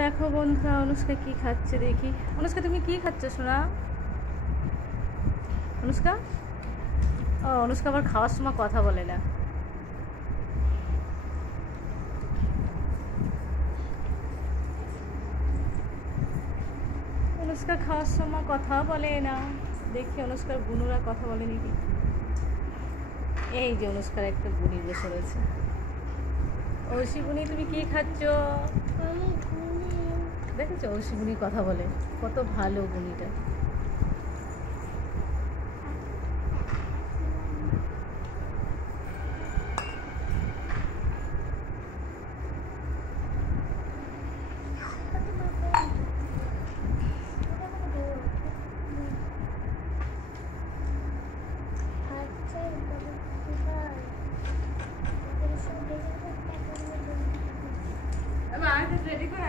দেখো বন্ধুরা, অনুষ্কা কি খাচ্ছে দেখি। অনুষ্কা, তুমি কি খাচ্ছ সোনা? অনুষ্কা, ও অনুষ্কা আবার খাওয়ার সময় কথা বলে না। অনুষ্কা খাওয়ার সময় কথা বলে না। দেখি অনুষ্কার বুনুরা কথা বলে নাকি। এই যে অনুষ্কার একটা বুনি বসে রয়েছে। ঐশী বুনি, তুমি কি খাচ্ছ? দেখেছো ঐশী বুনি কথা বলে, কত ভালো বুনিটা। রেডি করে